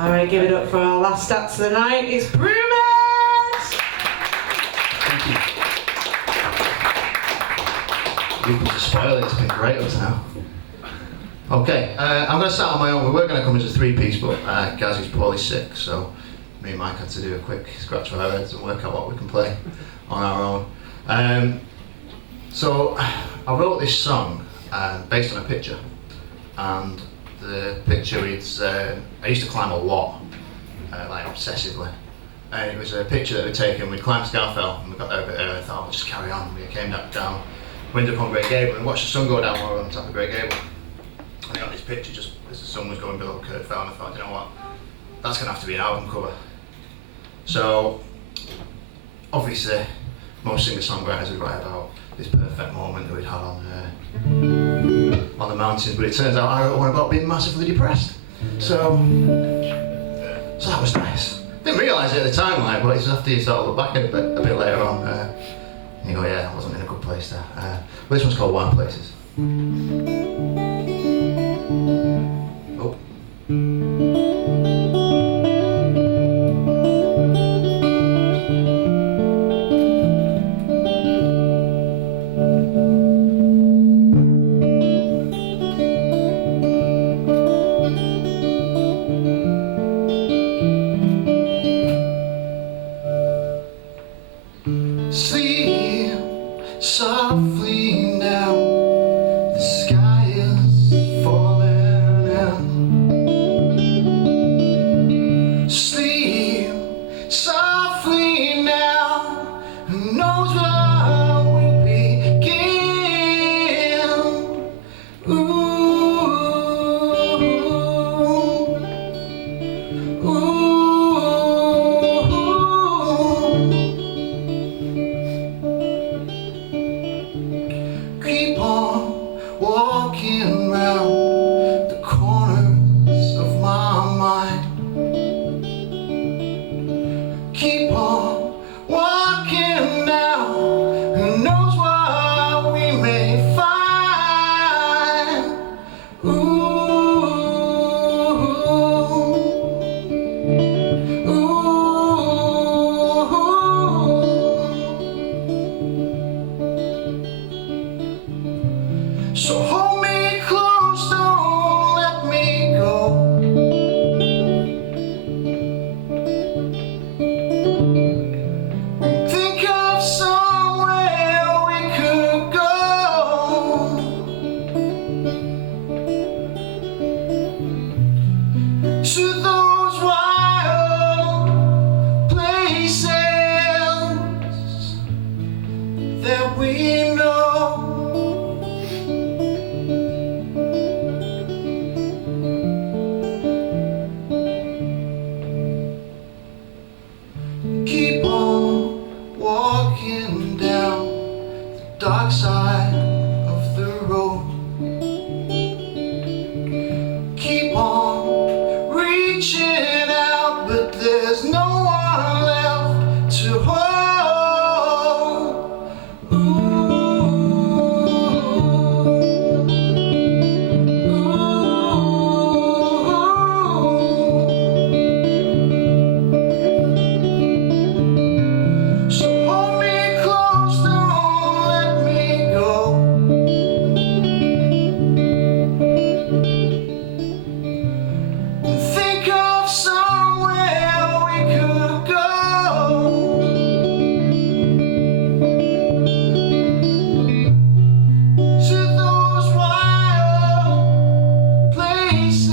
Alright, give it up for our last act of the night. It's Broomhead! Thank you. You can just spoil it, it's been great up to now. Okay, I'm going to start on my own. We were going to come as a three-piece, but Gaz is poorly sick, so me and Mike had to do a quick scratch of our heads and work out what we can play on our own. So I wrote this song based on a picture, and the picture is, I used to climb a lot, like obsessively, and it was a picture that we'd taken. We'd climbed Scarfell and we got there a bit early. I thought, I'll just carry on. We came back down, we ended up on Great Gable and watched the sun go down while we were on top of Great Gable. And I got this picture just as the sun was going below Kirkfell, and I thought, you know what, that's going to have to be an album cover. So obviously most singer-songwriters would write about this perfect moment that we'd had on the mountains, but it turns out I wrote one about being massively depressed. So that was nice. Didn't realise it at the time, like, but it's after you sort of look back at it a bit later on, and you go, yeah, I wasn't in a good place there. But this one's called Warm Places. Oh. Sleep softly now, the sky is falling in. Sleep softly now, who knows where we'll begin. Ooh, ooh. Keep on walking round the corners of my mind. Keep on walking now, who knows what we may find. Ooh, ooh. So hold me close, don't let me go. Think of somewhere we could go, to those wild places that we know. Keep on walking down the dark side of the road. Keep on reaching out, but there's no one left to hold. Ooh, so hold me close, don't let me go. Think of somewhere we could go, to those wild places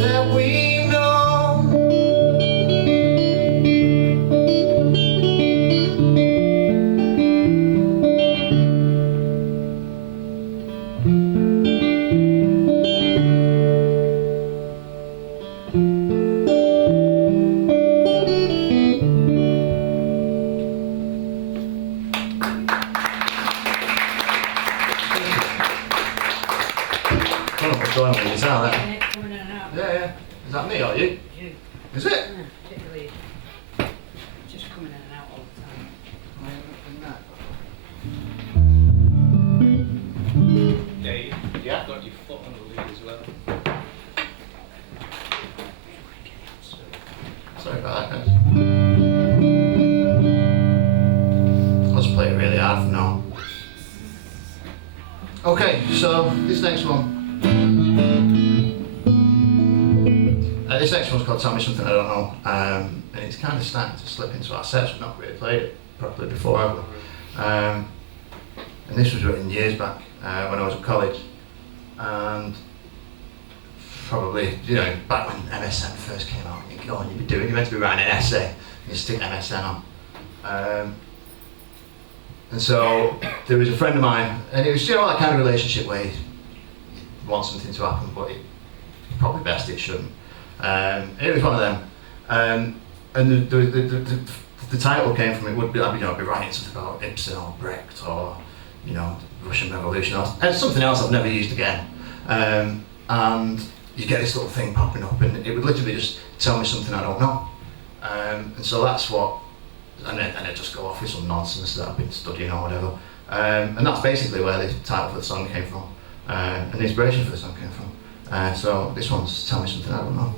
that we know. I don't know what's going on with this now, that. Coming in and out. Yeah. Is that me or you? You. Is it? Yeah, take the lead. Just coming in and out all the time. Yeah, you have got your foot on the lead as well. about that, guys. I'll just play it really hard for now. Okay, so this next one. This next one's called Tell Me Something I Don't Know, and it's kind of starting to slip into our sets. We've not really played it properly before, have we? And this was written years back when I was at college, and probably, you know, back when MSN first came out, you go and you're meant to be writing an essay, and you stick MSN on. And so there was a friend of mine, and it was, you know, that kind of relationship where you want something to happen, but it's probably best it shouldn't. It was one of them, and the title came from it would be, I'd be writing something about Ibsen or Brecht or, you know, Russian Revolution or something else I've never used again. And you get this little thing popping up, and it would literally just tell me something I don't know. And so that's what, and then just go off with some nonsense that I've been studying or whatever. And that's basically where the title for the song came from, and the inspiration for the song came from. So this one's Tell Me Something I Don't Know.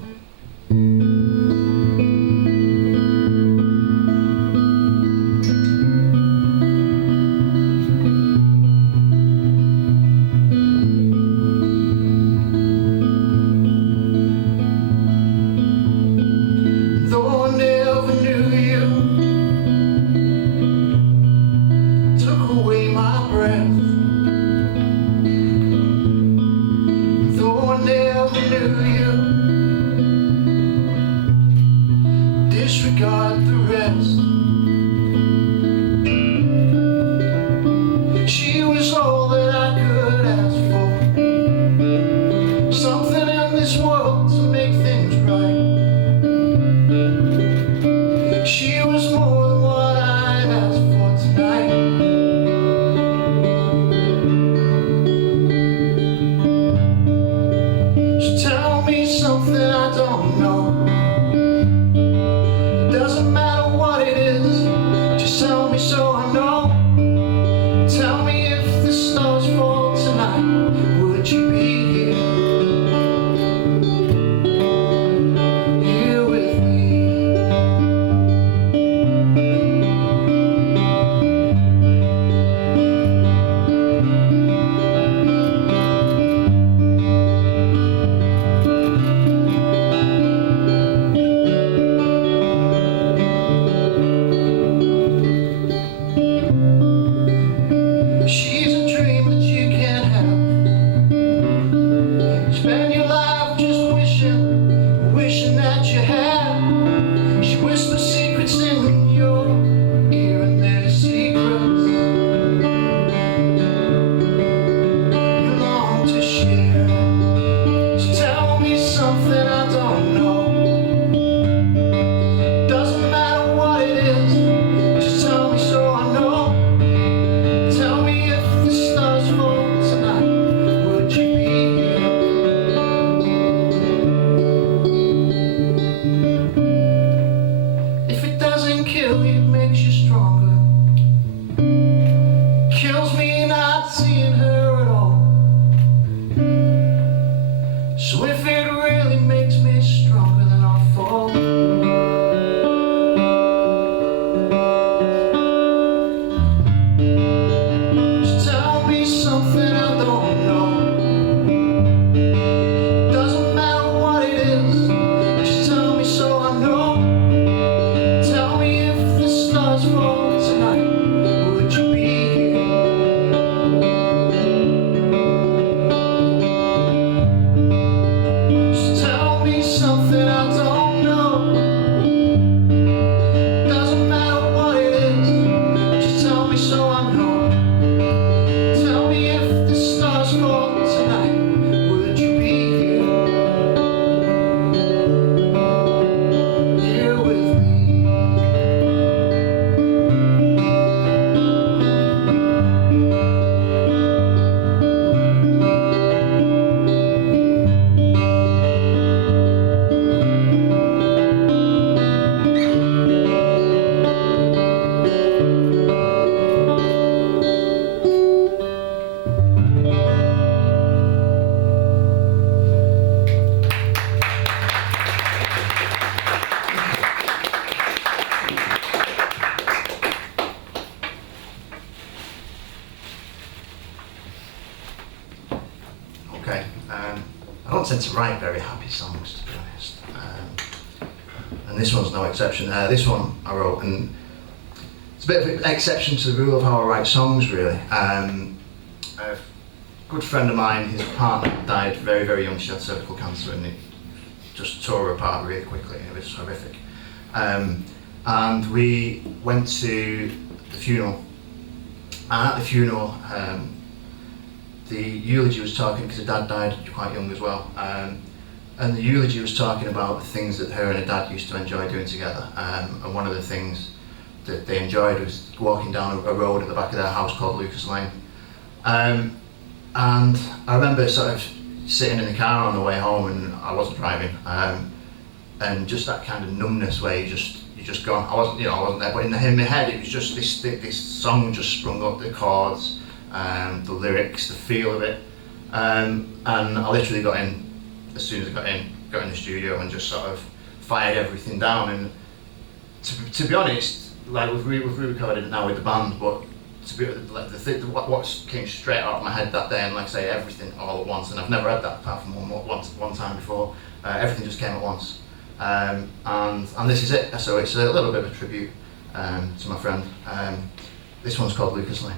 Though I never knew you, took away my breath. Though I never knew you, disregard the rest. She was all that I could ask for, something in this world to make things right. She was more than what I'd asked for tonight. So tell me something I don't know. Doesn't matter what it is, just tell me so I know. Tell me if the stars fall tonight, would you be here with me? She's a dream that you can't have. Spend your life just wishing that you had. She whispers secrets in your ear, and they're secrets you long to share. So tell me something I don't know. Doesn't matter what it is, just tell me so I know. Tell me if the stars fall tonight, would you be here? If it doesn't kill you, it makes you stronger. Kills me not seeing her at all. So if it really makes me stronger, then I'll fall. Tell me something I don't know. Doesn't matter what it is, just tell me so I know. Tell me if the stars fall tonight, would you be here? I don't tend to write very happy songs, to be honest. And this one's no exception. This one I wrote, and it's a bit of an exception to the rule of how I write songs, really. A good friend of mine, his partner died very, very young. She had cervical cancer, and it just tore her apart really quickly. It was horrific. And we went to the funeral. And at the funeral, the eulogy was talking, because her dad died quite young as well. And the eulogy was talking about the things that her and her dad used to enjoy doing together. And one of the things that they enjoyed was walking down a road at the back of their house called Lucas Lane. And I remember sort of sitting in the car on the way home, and I wasn't driving, and just that kind of numbness where you just gone. I wasn't there, but in my head it was just this song just sprung up, the chords, the lyrics, the feel of it, and I literally got in as soon as I got in the studio and just sort of fired everything down. And to be honest, like we've re-recorded it now with the band, but to be like what came straight out of my head that day, and like I say, everything all at once, and I've never had that apart from one time before. Everything just came at once, and this is it. So it's a little bit of a tribute to my friend. This one's called Lucas Lane.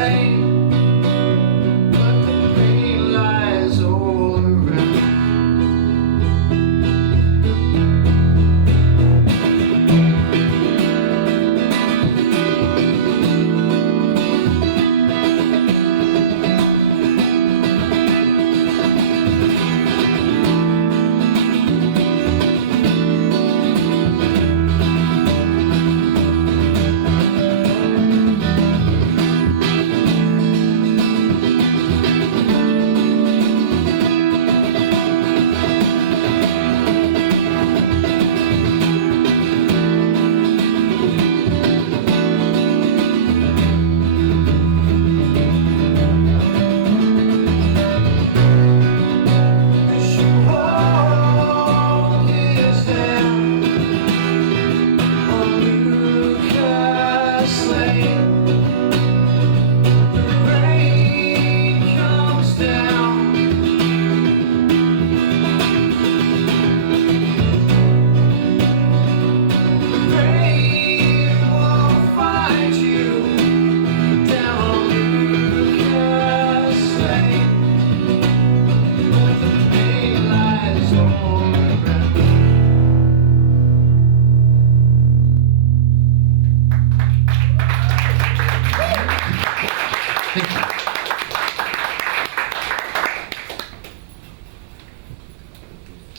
slain, but the pain lies all around.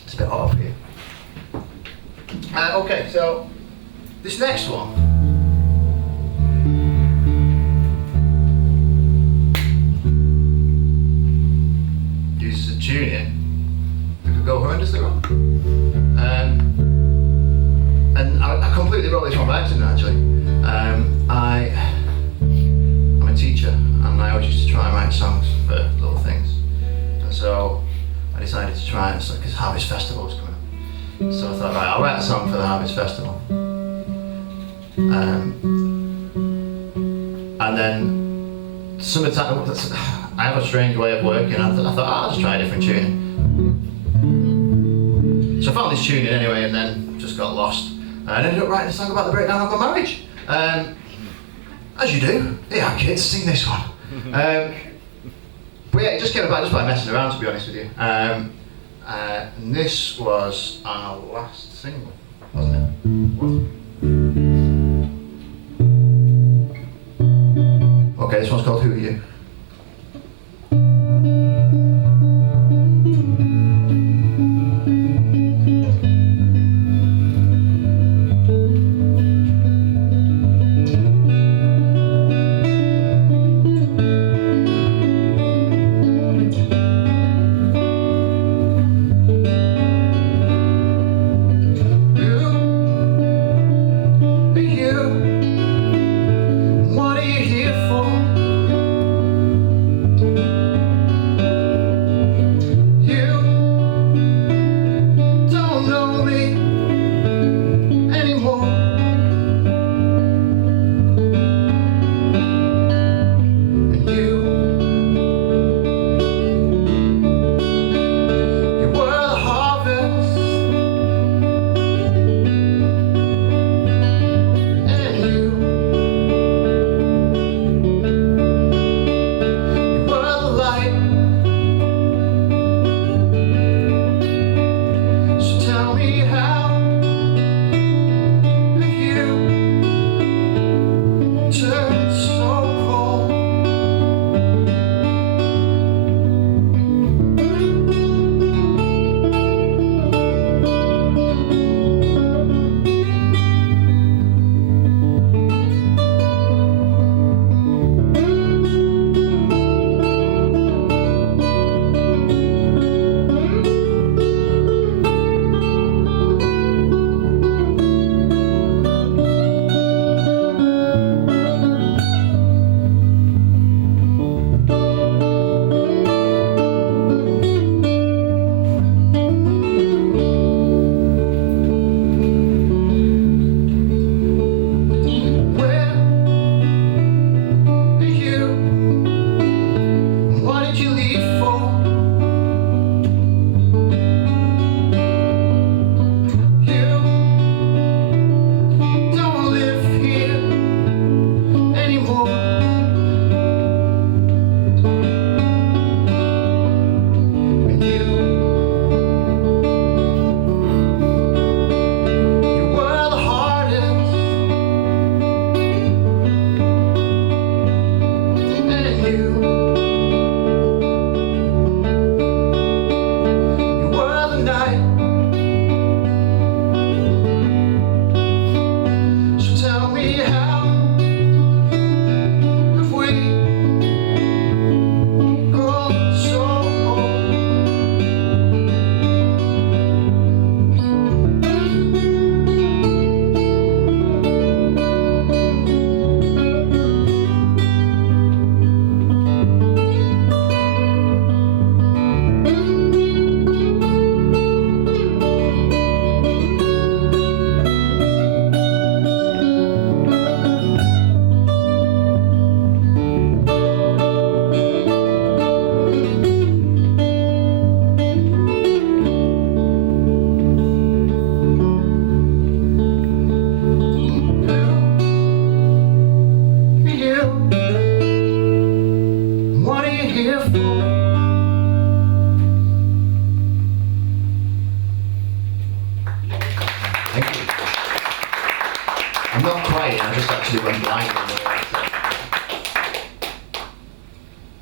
It's a bit hard for you. Okay, so this next one. Uses a tuning that could go horrendously wrong. And I completely wrote this one by accident actually. I'm a teacher and I always used to try and write songs for little things. And so I decided to try it because Harvest Festival was coming up. So I thought, right, I'll write a song for the Harvest Festival. And then some of the time, I have a strange way of working. I thought, I'll just try a different tuning. So I found this tuning anyway, and then just got lost. And I ended up writing a song about the breakdown of my marriage. As you do, yeah, kids, sing this one. But yeah, it just came about just by messing around, to be honest with you. And this was our last single, wasn't it? Okay, this one's called Who Are You?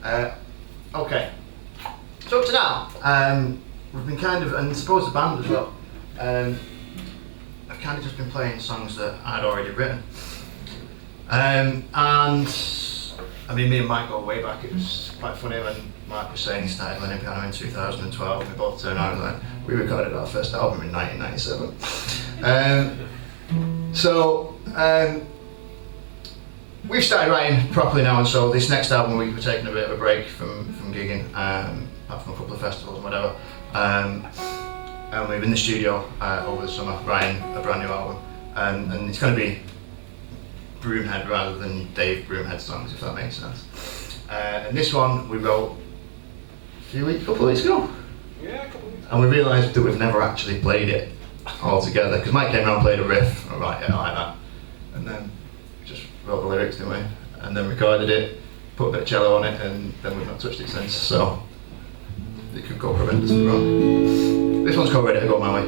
Okay. So up to now, we've been kind of, and suppose the band as well, I've kind of just been playing songs that I'd already written. And I mean, me and Mike go way back. It was quite funny when Mike was saying he started learning piano in 2012, and we both turned around and like, we recorded our first album in 1997. We've started writing properly now, and so this next album we're taking a bit of a break from gigging, apart from a couple of festivals and whatever. And we're in the studio over the summer writing a brand new album, and it's going to be Broomhead rather than Dave Broomhead songs, if that makes sense. And this one we wrote a couple of weeks ago. Yeah, a couple of weeks. And we realised that we've never actually played it all together, because Mike came around and played a riff, and we're like, yeah, I like that. And then we just wrote the lyrics, didn't we? And then recorded it, put a bit of cello on it, and then we've not touched it since, so it could go horrendously wrong. This one's called Ready to Go My Way.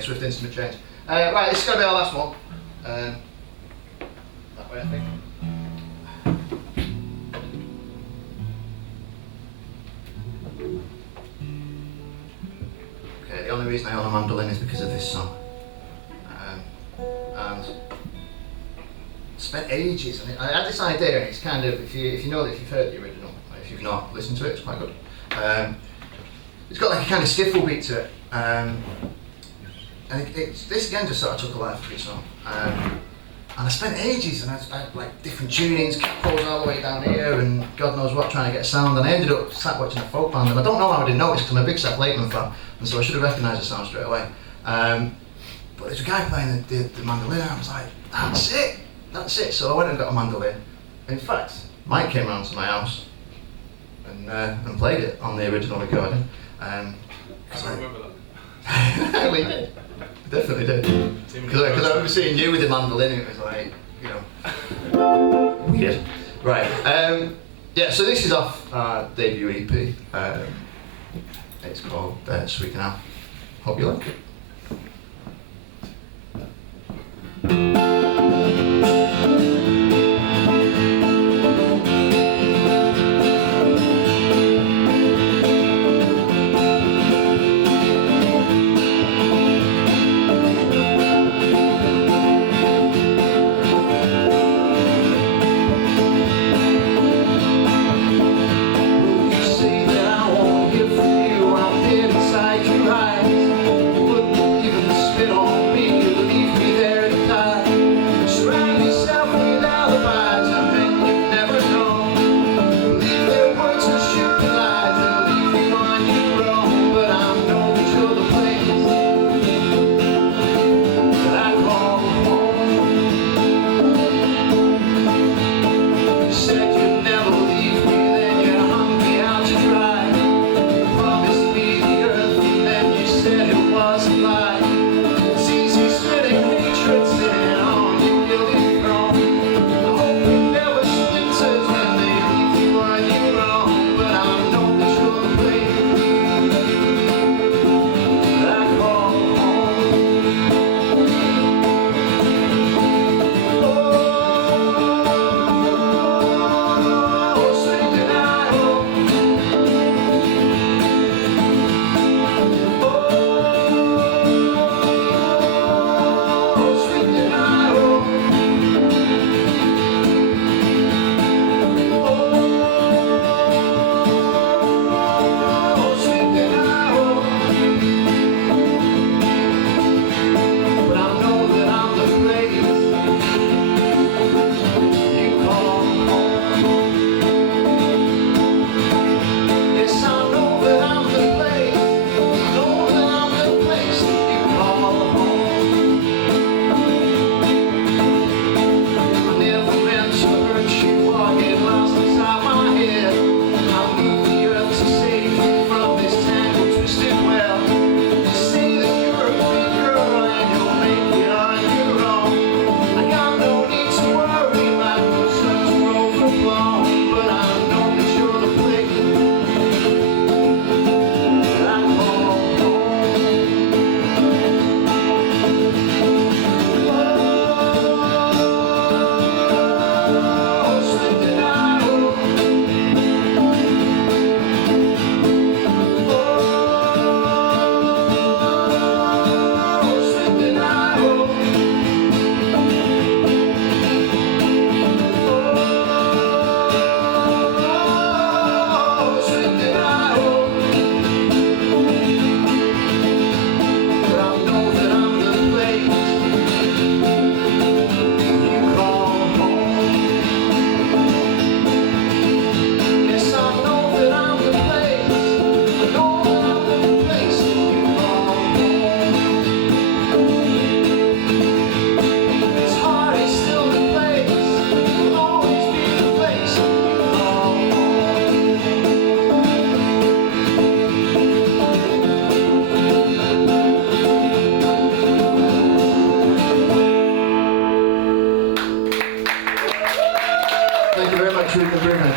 Swift instrument change. Right, this is going to be our last one. That way, I think. reason I own a mandolin is because of this song. And spent ages on it. I had this idea, and it's kind of, if you know that, if you've heard the original, if you've not listened to it, it's quite good. It's got like a kind of skiffle beat to it. And this again just sort of took a life of its own. And I spent ages, and I had like different tunings, cappos all the way down here, and God knows what, trying to get a sound. And I ended up sat watching a folk band, and I don't know how I didn't notice, because I'm a big Seth Lakeman fan, and so I should have recognised the sound straight away. But there's a guy playing the mandolin, and I was like, that's it. So I went and got a mandolin. In fact, Mike came round to my house and played it on the original recording. I don't remember that. We did. Definitely did. Because I remember seeing you with the mandolin, and it was like, weird. Right. Yeah, so this is off our debut EP. It's called Sweet Now. Hope you like it.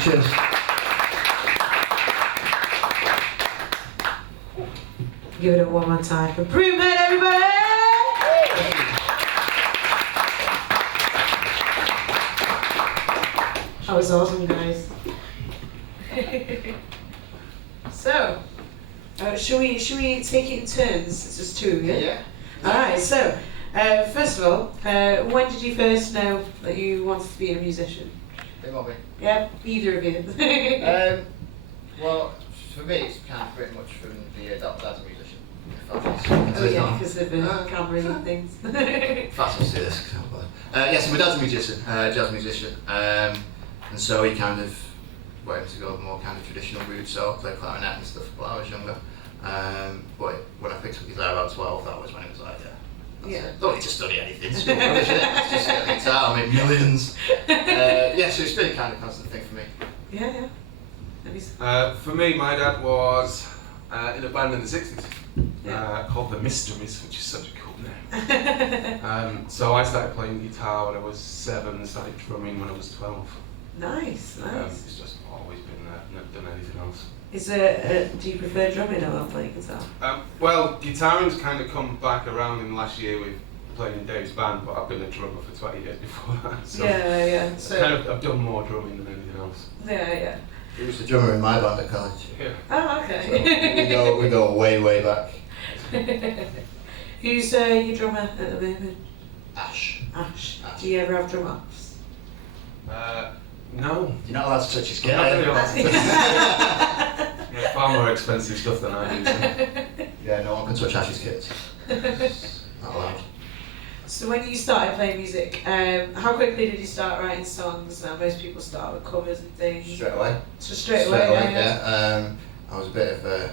Cheers. Give it up one more time for Broomhead, everybody! That was awesome, guys. So, Shall we take it in turns? It's just two, yeah? Yeah. Alright, so, first of all, when did you first know that you wanted to be a musician? Big Bobby. Yeah, either of you. Well, for me, it's kind of pretty much from the adopted as a musician. Oh yeah, because of the camera and things. Fast to see this. Yes, my dad's a musician, jazz musician, and so he kind of wanted to go more kind of traditional route, so I played clarinet and stuff when I was younger. But when I picked up guitar about 12, that was when it was like, don't need to study anything, it's good rubbish, isn't it? Let's just get the guitar, I made millions. Yeah, so it's been a kind of constant thing for me. Yeah. For me, my dad was in a band in the 60s called The Mysteries, which is such a cool name. So I started playing guitar when I was 7 and started drumming when I was 12. Nice. It's just always been there, never done anything else. Do you prefer drumming or playing guitar? Well, guitaring's kind of come back around in the last year with playing in Dave's band, but I've been a drummer for 20 years before that. So Yeah. So I've done more drumming than anything else. Yeah. He was the drummer in my band at college. Yeah. Oh, okay. So we go way back. Who's your drummer at the moment? Ash. Do you ever have drum ups? No. You're not allowed to touch his I'm not gear. gonna be allowed to. Far more expensive stuff than I do. So. Yeah, no one can touch Ash's kids. Not allowed. So when you started playing music, how quickly did you start writing songs? Now most people start with covers and things. Straight away. So straight away, yeah. I was a bit of a,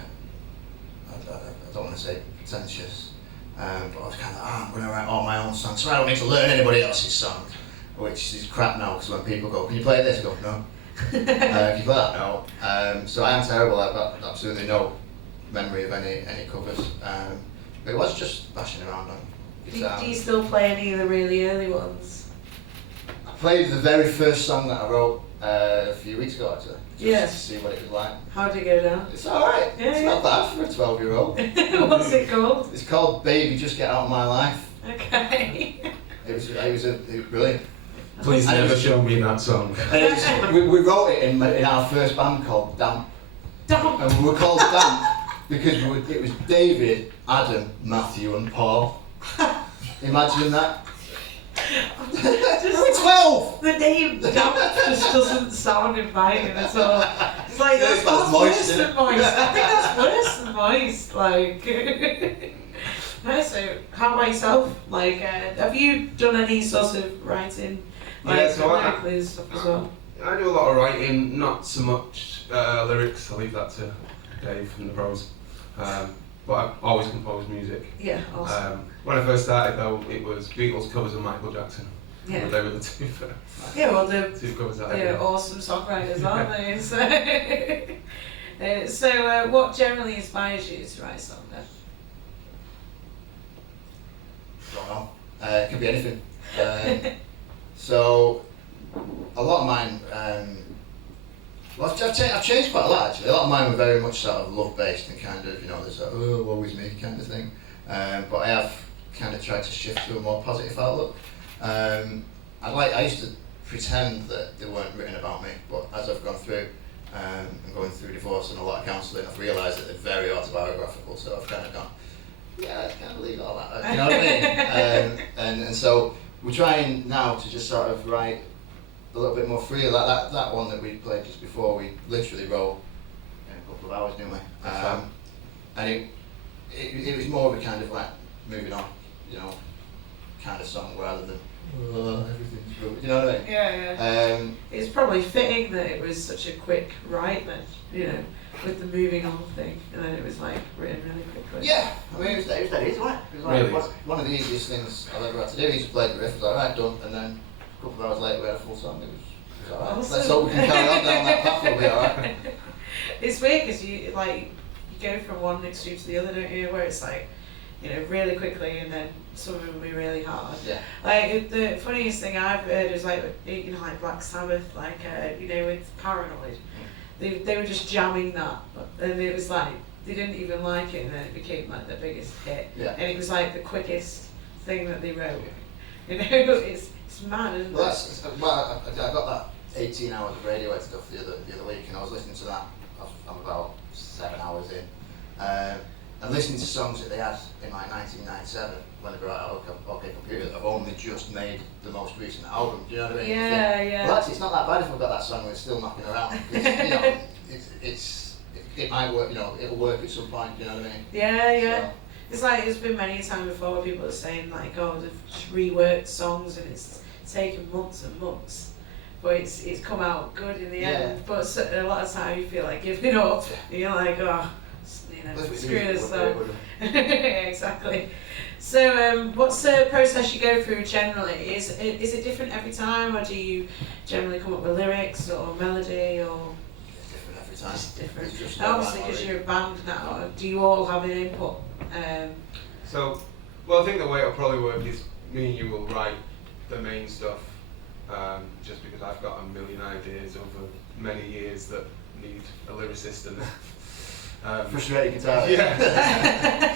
I don't want to say pretentious, but I was kind of I'm going to write all my own songs, so I don't need to learn anybody else's songs, which is crap now, because when people go, can you play this? I go, no. Can you play that? No. So I am terrible, I've got absolutely no memory of any covers, but it was just bashing around on guitar. Do you still play any of the really early ones? I played the very first song that I wrote a few weeks ago, actually. Just to see what it was like. How did it go down? It's alright. It's not bad for a 12-year-old. What's it called? It's called Baby Just Get Out of My Life. Okay. It was brilliant. Please And never show me that song. And we wrote it in our first band called Damp. Damp. And we were called Damp because it was David, Adam, Matthew and Paul. Imagine that. We're 12! The name Damp just doesn't sound inviting at all. It's like, that's moist, worse isn't than it? moist. I think that's worse than moist. Like, no, so how about yourself? Like, have you done any sort of writing? Like, Yeah, so lyrically and stuff as well? I do a lot of writing, not so much lyrics. I leave that to Dave and the pros. But I've always composed music. Yeah, awesome. When I first started though, it was Beatles covers and Michael Jackson. Yeah. They were the two They're covers that I did. awesome songwriters, aren't they? So what generally inspires you to write a song then? Don't know. It could be anything. So, a lot of mine, I've changed quite a lot actually. A lot of mine were very much sort of love based and kind of, there's a, woe is me kind of thing. But I have kind of tried to shift to a more positive outlook. I used to pretend that they weren't written about me, but as I've gone through and going through divorce and a lot of counselling, I've realised that they're very autobiographical, so I've kind of gone, yeah, I can't believe all that, you know what I mean? And so we're trying now to just sort of write a little bit more freely. Like that one that we played just before, we literally wrote in a couple of hours, didn't we? And it was more of a kind of like moving on, kind of song rather than everything's good. You know what I mean? Yeah. It's probably fitting that it was such a quick write then, with the moving on thing, and then it was like written really quickly. Yeah, I mean it was that easy, wasn't it? It was like Really? one of the easiest things I've ever had to do. He just played the riff, was like, right, done, and then a couple of hours later we had a full song. It was alright. Awesome. Let's hope we can carry on down that path, we'll be alright. It's weird because you go from one extreme to the other, don't you? Where it's like, really quickly, and then some of them will be really hard. Yeah. Like the funniest thing I've heard is like Black Sabbath, with Paranoid. They were just jamming that, and it was like they didn't even like it, and then it became like the biggest hit. Yeah. And it was like the quickest thing that they wrote. It's mad, isn't Well, it? I got that 18 hours of Radiohead stuff the other week, and I was listening to that. I'm about 7 hours in, and listening to songs that they had in like 1997 when they brought out OK Computer that have only just made the most recent album. Do you know what I mean? Yeah, yeah. Well, actually, it's not that bad if we've got that song that's still knocking around. 'Cause, you know, it might work. You know, it'll work at some point. Do you know what I mean? Yeah, yeah. So, It's like, it's been many times before where people are saying like, oh, they've just reworked songs and it's taken months and months, but it's come out good in the end. But a lot of time you feel like giving up. And you're like, oh, you know, screw this song. Exactly. So, what's the process you go through generally? Is it different every time, or do you generally come up with lyrics or melody, or? it's different every time. It's different. It's just And obviously, because you're a band now, do you all have an input? So, well, I think the way it'll probably work is me and you will write the main stuff, just because I've got a million ideas over many years that need a lyricist and Frustrating guitar. yeah.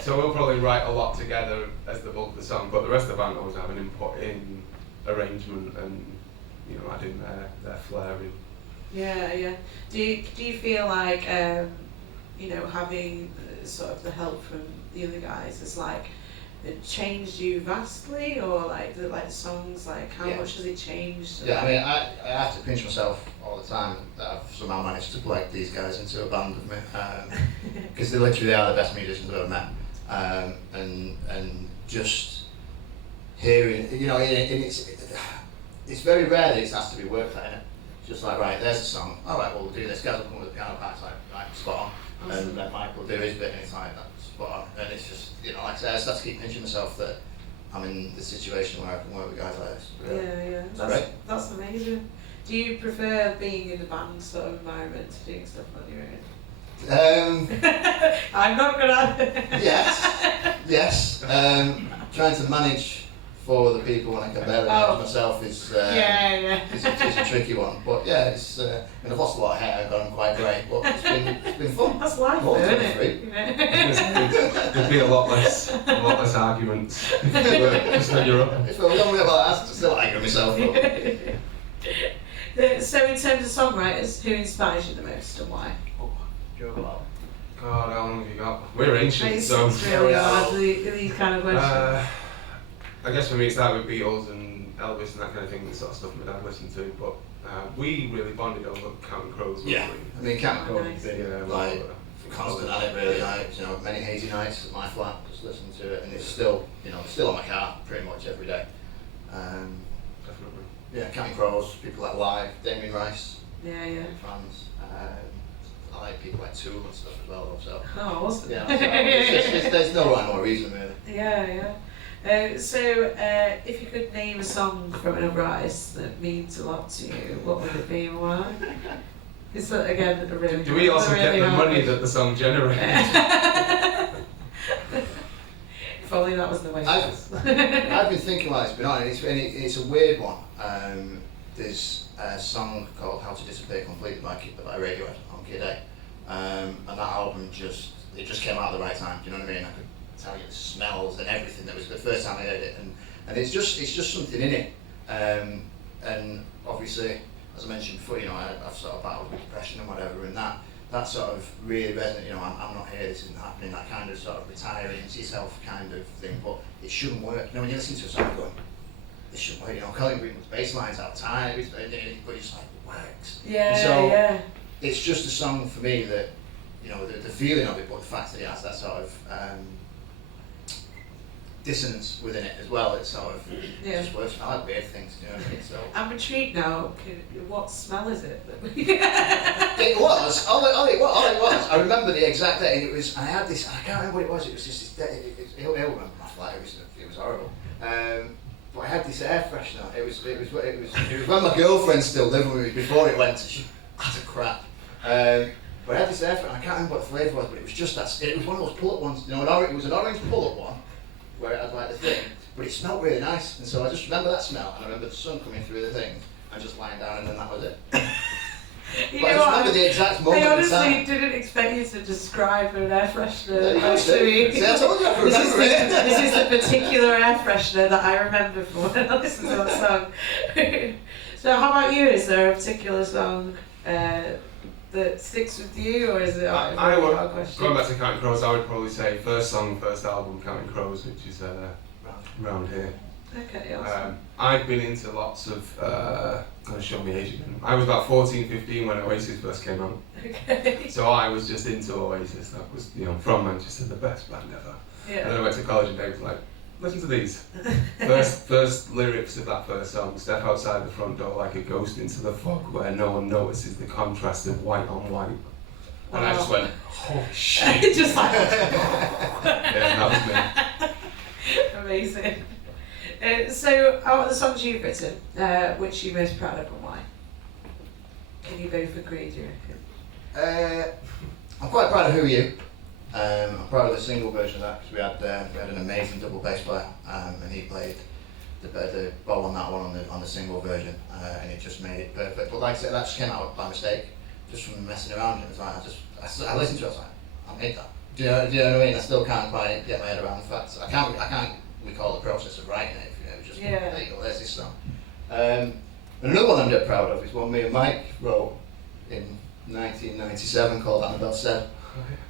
So we'll probably write a lot together as the bulk of the song, but the rest of the band always have an input in arrangement and, you know, adding their flair in. Yeah, yeah. Do you feel like you know, having sort of the help from the other guys is like it changed you vastly, or like the songs, like how much has it changed? Yeah, I mean, I have to pinch myself all the time that I've somehow managed to plug these guys into a band with me, because they literally are the best musicians I've ever met, and just hearing, you know, and it's very rare that it has to be worked at, innit? Just like, right, there's a song, all right, well, we'll do this, guys will come with the piano parts, like, right, spot on, and then Mike will do his bit, and it's like, that's spot on, and it's just, you know, like I said, I start to keep pinching myself that I'm in the situation where I can work with guys like this. Really. Yeah, that's amazing. Do you prefer being in a band sort of environment to doing stuff on your own? I'm not gonna. Yes. Trying to manage for the people when I can barely manage myself is a tricky one. But yeah, it's. I mean, I've lost a lot of hair, I've gone quite great, but it's been fun. That's life, More isn't than it? There'd be a lot less arguments if you were just on your own. If I was on with about that, I'm still arguing myself. So in terms of songwriters, who inspires you the most and why? God, how long have you got? We're ancient, It's so. really hard, these kind of questions. I guess for me it started with Beatles and Elvis and that kind of thing, the sort of stuff my dad listened to, but we really bonded over Counting Crows. yeah. I mean, Counting Crows has been Yeah, like constant at it really, like, you know, many hazy nights at my flat, just listening to it, and it's still, you know, still on my car pretty much every day. Definitely. Yeah, Counting Crows, people like Live, Damien Rice, Yeah. fans. I like people like Tool and stuff as well, though, so. Oh, awesome. Yeah, so there's no rhyme or reason really. Yeah. So, if you could name a song from an artist that means a lot to you, what would it be and why? Is that again a really? Do we also get the money hard that the song generates? If only that was the way. I've been thinking while it's been on, and it's a weird one. There's a song called How to Disappear Completely by Radiohead on Kid A, and that album just came out at the right time. Do you know what I mean? I could tell you the smells and everything. That was the first time I heard it, and it's just something in it. And obviously, as I mentioned before, you know, I've sort of battled with depression and whatever, and that sort of really resonated. You know, I'm not here, this isn't happening. That kind of sort of retiring to yourself kind of thing, but it shouldn't work. You know, when you listen to a song going, this shouldn't work. You know, Colin Greenwood's bass line's out of time, but it's like, it works. Yeah. It's just a song for me that, you know, the feeling of it, but the fact that it has that sort of dissonance within it as well. It sort of just works. I like weird things, you know what I mean? So I'm intrigued now. What smell is it? it was. All it was. I remember the exact day. And it was. I had this. I can't remember what it was. It was just this. It'll remember my flat. It was horrible. But I had this air freshener. It was when my girlfriend still lived with me before it went to utter crap. But I had this air freshener. I can't remember what the flavour was, but it was just that. It was one of those pull-up ones. You know, it was an orange pull-up one, where it had like the thing, but it smelled really nice. And so I just remember that smell, and I remember the sun coming through the thing, and just lying down, and then that was it. You but I know just what? remember the exact moment. I in honestly time. didn't expect you to describe an air freshener. See, I told you I could remember it. This is the particular air freshener that I remember from when I listened to that song. So how about you? Is there a particular song that sticks with you, or is it like, I a would, hard question? going back to Counting Crows, I would probably say first song, first album, Counting Crows, which is round here. Okay, awesome. I've been into lots of, going to show me age again. I was about 14, 15 when Oasis first came out. Okay. So I was just into Oasis. That was, from Manchester, the best band ever. And then I Yeah. went to college and Dave was like, listen to these. First lyrics of that first song, step outside the front door like a ghost into the fog where no one notices the contrast of white on white. And I just went, holy shit. Just like Yeah, that was me. amazing. So, out of the songs you've written, which are you most proud of and why? Can you both agree, do you reckon? I'm quite proud of Who Are You. I'm proud of the single version of that because we had an amazing double bass player and he played the bow on that one on the single version and it just made it perfect. But like I said, that just came out by mistake, just from messing around. It was like I listened to it, I was like, I made that. Do you know what I mean? I still can't quite get my head around the fact. I can't recall the process of writing it. It was just there you go, there's this song. And another one I'm dead proud of is one me and Mike wrote in 1997 called Annabelle Said.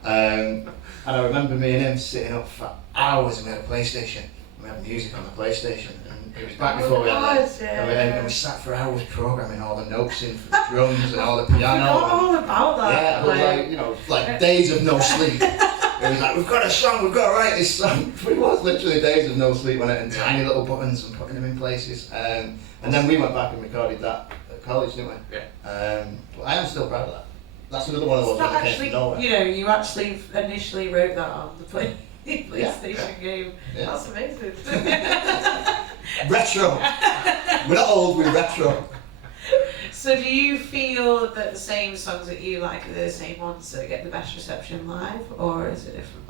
And I remember me and him sitting up for hours and we had a PlayStation. We had music on the PlayStation and it was back before we had that. And we sat for hours programming all the notes in for the drums and all the piano. I forgot all about that. Yeah, it was like days of no sleep. It was like, we've got a song, we've got to write this song. It was literally days of no sleep on it and tiny little buttons and putting them in places. And then we went back and recorded that at college, didn't we? Yeah. But I am still proud of that. That's another one of those that came from nowhere. You actually initially wrote that on the PlayStation game. Yeah. That's amazing. Retro. We're not old, we're retro. So do you feel that the same songs that you like are the same ones that get the best reception live, or is it different?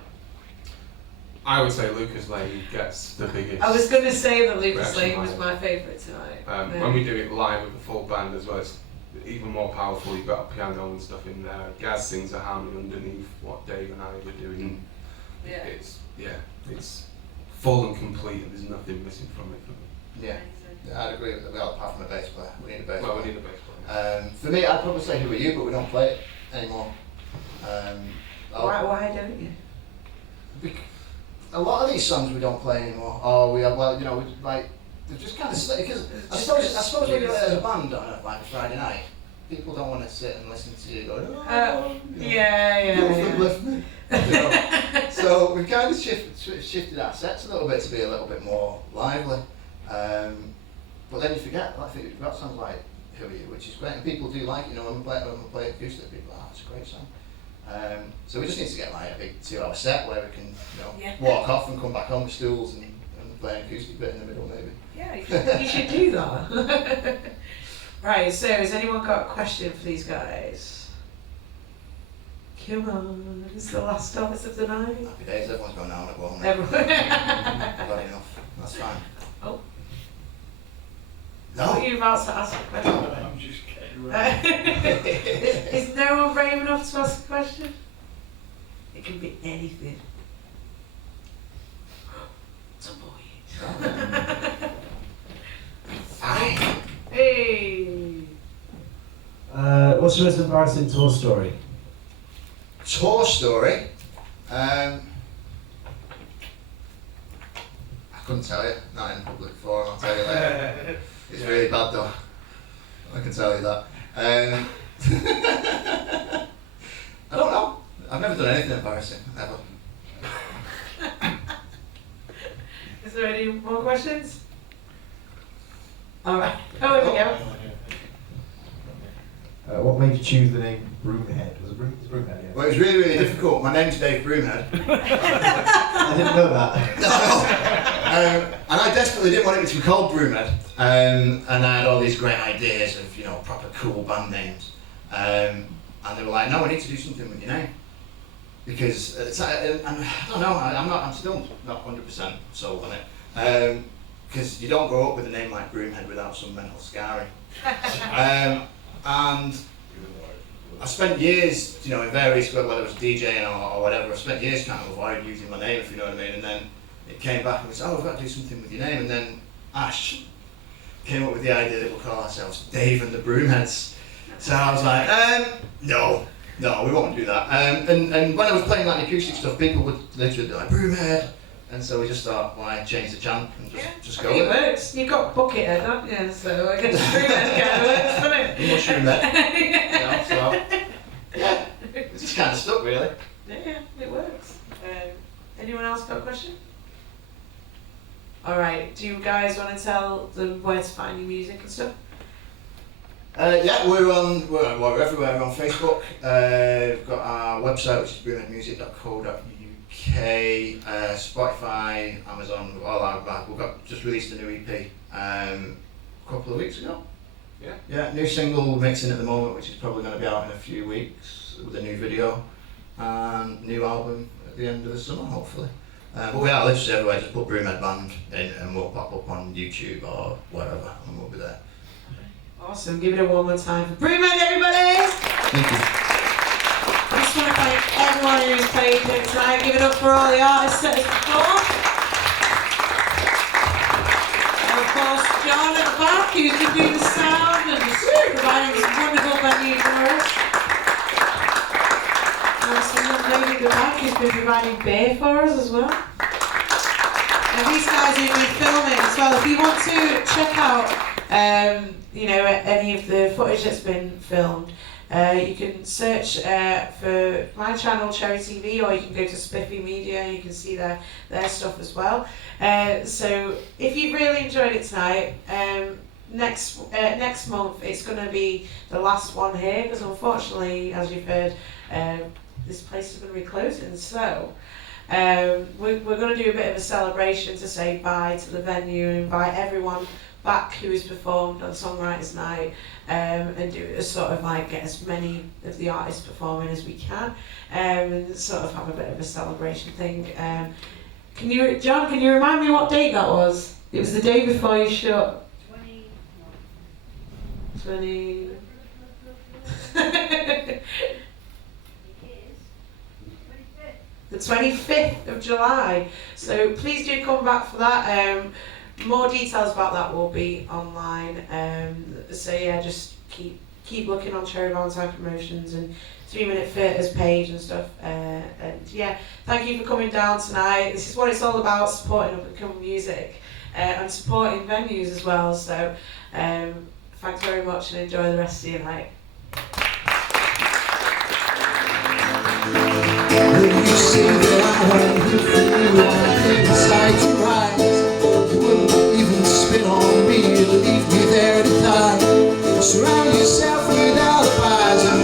I would say Lucas Lane gets the biggest. I was going to say that Lucas reaction Lane was live. my favourite tonight. When we do it live with the full band as well, it's even more powerful. You've got a piano and stuff in there. Gaz sings a harmony underneath what Dave and I were doing. Yeah. It's full and complete, and there's nothing missing from it. Yeah, I'd agree with that. Well, apart from a bass player, we need a bass player. Well, we need a bass player. For me, I'd probably say Who Are You, but we don't play it anymore. Why don't you? A lot of these songs we don't play anymore. Or we have, they're just kind of because I suppose when you're as a band on a Friday night, people don't want to sit and listen to you go. Uplift me. So we've kind of shifted our sets a little bit to be a little bit more lively. But then you forget, we've got songs like Who Are You, which is great, and people do like it. When we play acoustic, people are like, it's a great song. So we just need to get like a big 2-hour set where we can walk off and come back on with stools and play an acoustic bit in the middle maybe. Yeah, you should do that. Right, so has anyone got a question for these guys? Come on, it's the last dance of the night. Happy days, everyone's going down at one. Everyone. Got enough, that's fine. Oh. No. Are you about to ask a question? I'm just kidding. Right. Is no one brave enough to ask a question? It can be anything. Tomboy. Fine. Hey. What's your most embarrassing tour story? Tour story. I couldn't tell you, not in public forum, I'll tell you later. It's really bad though. I can tell you that. I don't know. I've never done anything embarrassing, ever. Is there any more questions? Alright, oh, here we go. What made you choose the name Broomhead? Was it Broomhead? Yeah. Well, it was really, really difficult. My name's Dave Broomhead. I didn't know that. No. And I desperately didn't want it to be called Broomhead. And I had all these great ideas of, proper cool band names. And they were like, no, we need to do something with your name. Because at the time, and I don't know, I'm still not 100% sold on it. Because you don't grow up with a name like Broomhead without some mental scarring. And I spent years, in various, whether it was DJing or whatever, I spent years trying to avoid using my name, if you know what I mean, and then it came back and we said, oh, we've got to do something with your name, and then Ash came up with the idea that we'll call ourselves Dave and the Broomheads. So I was like, no, we won't do that. And when I was playing like acoustic stuff, people would literally be like, Broomhead. And so we just thought, why change the chant and just go with it. works. You've got Buckethead, haven't you? So I guess Broomhead kind of works, doesn't it? Mushroom head. So, yeah, it's just kind of stuck really. Yeah, it works. Anyone else got a question? Alright, do you guys want to tell them where to find your music and stuff? Yeah, we're everywhere on Facebook. We've got our website, which is broomheadmusic.co.uk, Spotify, Amazon, all our back. We've got just released a new EP a couple of weeks ago. Yeah, new single mixing at the moment, which is probably going to be out in a few weeks with a new video, and new album at the end of the summer, hopefully. But we are literally everywhere. Just put Broomhead Band in, and we'll pop up on YouTube or wherever, and we'll be there. Awesome. Give it a one more time for Broomhead, everybody! Thank you. I just want to thank everyone who's played here tonight. Give it up for all the artists that have performed. And of course, John at the back, who's been doing the sound and just providing this wonderful venue for us. And some young lady at the back who's been providing beer for us as well. And these guys who've been filming as well. If you want to check out any of the footage that's been filmed, you can search for my channel, Cherry TV, or you can go to Spiffy Media and you can see their stuff as well. So if you've really enjoyed it tonight, next month it's going to be the last one here, because unfortunately, as you've heard, this place is going to be closing. So we're going to do a bit of a celebration to say bye to the venue and invite everyone back who has performed on Songwriters Night, and do it as sort of like get as many of the artists performing as we can, and sort of have a bit of a celebration thing. John, can you remind me what date that was? It was the day before you shot. 20. The 25th of July. So please do come back for that. More details about that will be online. So yeah, just keep looking on Cherry Valentine Promotions and 3 Minute Theatre's page and stuff. And yeah, thank you for coming down tonight. This is what it's all about: supporting up and coming music and supporting venues as well. So thanks very much and enjoy the rest of your night. You say that I'm hungry for you, I'm inside your eyes. You wouldn't even spit on me, leave me there to die. Surround yourself with alibis and